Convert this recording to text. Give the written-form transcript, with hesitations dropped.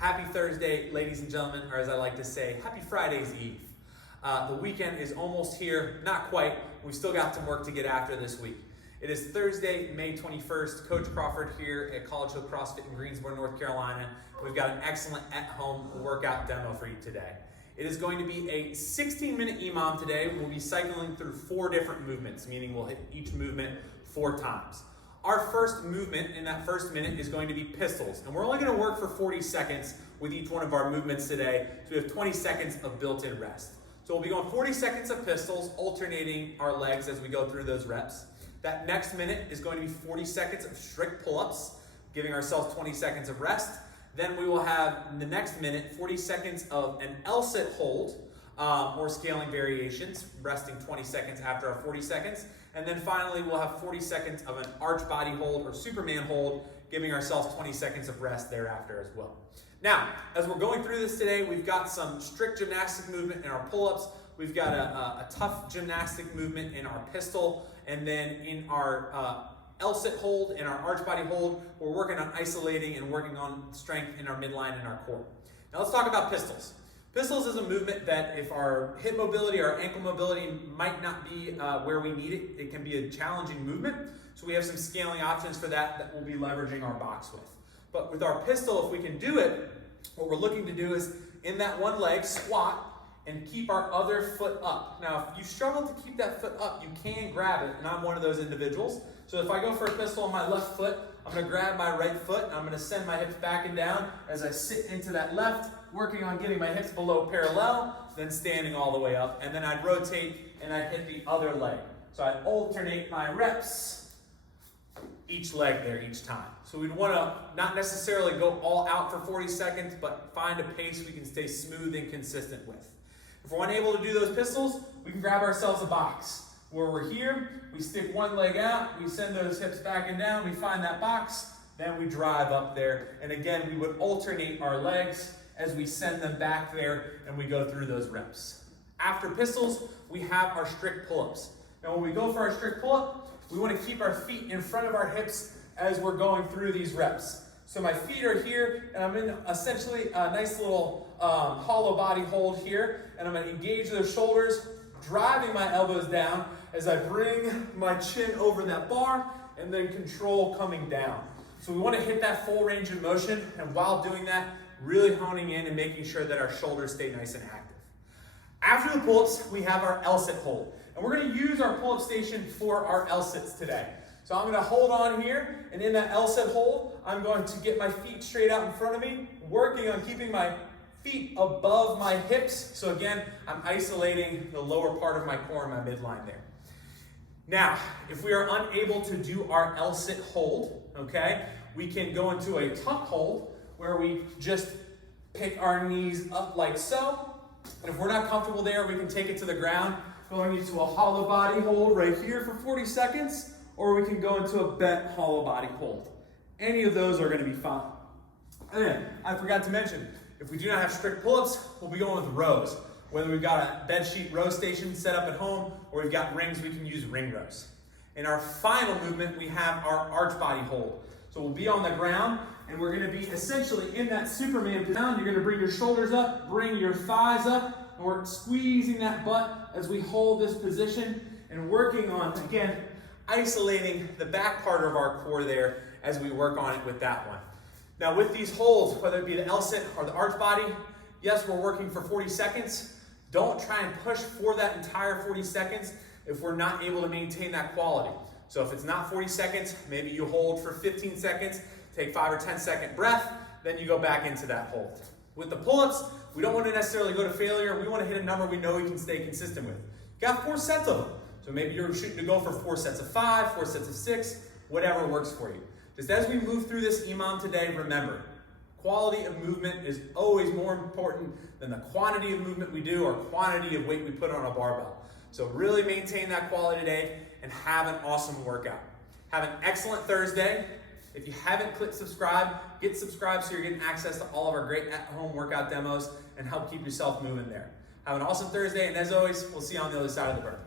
Happy Thursday, ladies and gentlemen, or as I like to say, happy Friday's Eve. The weekend is almost here, not quite. We've still got some work to get after this week. It is Thursday, May 21st. Coach Crawford here at College Hill CrossFit in Greensboro, North Carolina. We've got an excellent at-home workout demo for you today. It is going to be a 16-minute EMOM today. We'll be cycling through 4 different movements, meaning we'll hit each movement 4 times. Our first movement in that first minute is going to be pistols, and we're only going to work for 40 seconds with each one of our movements today, so we have 20 seconds of built-in rest. So we'll be going 40 seconds of pistols, alternating our legs as we go through those reps. That next minute is going to be 40 seconds of strict pull-ups, giving ourselves 20 seconds of rest. Then we will have, in the next minute, 40 seconds of an L-sit hold, or scaling variations, resting 20 seconds after our 40 seconds. And then finally, we'll have 40 seconds of an Archbody Hold or Superman hold, giving ourselves 20 seconds of rest thereafter as well. Now, as we're going through this today, we've got some strict gymnastic movement in our pull-ups. We've got a tough gymnastic movement in our pistol. And then in our L-sit hold and our Archbody hold, we're working on isolating and working on strength in our midline and our core. Now let's talk about pistols. Pistols is a movement that if our hip mobility or ankle mobility might not be where we need it, it can be a challenging movement. So we have some scaling options for that we'll be leveraging our box with. But with our pistol, if we can do it, what we're looking to do is in that one leg, squat and keep our other foot up. Now, if you struggle to keep that foot up, you can grab it, and I'm one of those individuals. So if I go for a pistol on my left foot, I'm gonna grab my right foot, and I'm gonna send my hips back and down as I sit into that left, working on getting my hips below parallel, then standing all the way up, and then I'd rotate and I'd hit the other leg. So I'd alternate my reps, each leg there each time. So we'd wanna not necessarily go all out for 40 seconds, but find a pace we can stay smooth and consistent with. If we're unable to do those pistols, we can grab ourselves a box. Where we're here, we stick one leg out, we send those hips back and down, we find that box, then we drive up there. And again, we would alternate our legs as we send them back there and we go through those reps. After pistols, we have our strict pull-ups. Now when we go for our strict pull-up, we want to keep our feet in front of our hips as we're going through these reps. So my feet are here, and I'm in essentially a nice little hollow body hold here, and I'm going to engage those shoulders, driving my elbows down as I bring my chin over that bar, and then control coming down. So we want to hit that full range of motion, and while doing that, really honing in and making sure that our shoulders stay nice and active. After the pull-ups, we have our L-sit hold, and we're going to use our pull-up station for our L-sits today. So I'm going to hold on here, and in that L-sit hold, I'm going to get my feet straight out in front of me, working on keeping my feet above my hips. So again, I'm isolating the lower part of my core and my midline there. Now, if we are unable to do our L-sit hold, okay, we can go into a tuck hold where we just pick our knees up like so. And if we're not comfortable there, we can take it to the ground, going into a hollow body hold right here for 40 seconds, or we can go into a bent hollow body hold. Any of those are going to be fine. And then, I forgot to mention, if we do not have strict pull-ups, we'll be going with rows. Whether we've got a bed sheet row station set up at home, or we've got rings, we can use ring rows. In our final movement, we have our Archbody Hold. So we'll be on the ground, and we're going to be essentially in that Superman position. You're going to bring your shoulders up, bring your thighs up, and we're squeezing that butt as we hold this position and working on, again, isolating the back part of our core there as we work on it with that one. Now with these holds, whether it be the L-sit or the Archbody, yes, we're working for 40 seconds. Don't try and push for that entire 40 seconds if we're not able to maintain that quality. So if it's not 40 seconds, maybe you hold for 15 seconds, take 5 or 10 second breath, then you go back into that hold. With the pull-ups, we don't want to necessarily go to failure. We want to hit a number we know we can stay consistent with. You got 4 sets of them. So maybe you're shooting to go for 4 sets of 5, 4 sets of 6, whatever works for you. Just as we move through this EMOM today, remember, quality of movement is always more important than the quantity of movement we do or quantity of weight we put on a barbell. So really maintain that quality today and have an awesome workout. Have an excellent Thursday. If you haven't clicked subscribe, get subscribed so you're getting access to all of our great at-home workout demos and help keep yourself moving there. Have an awesome Thursday, and as always, we'll see you on the other side of the burn.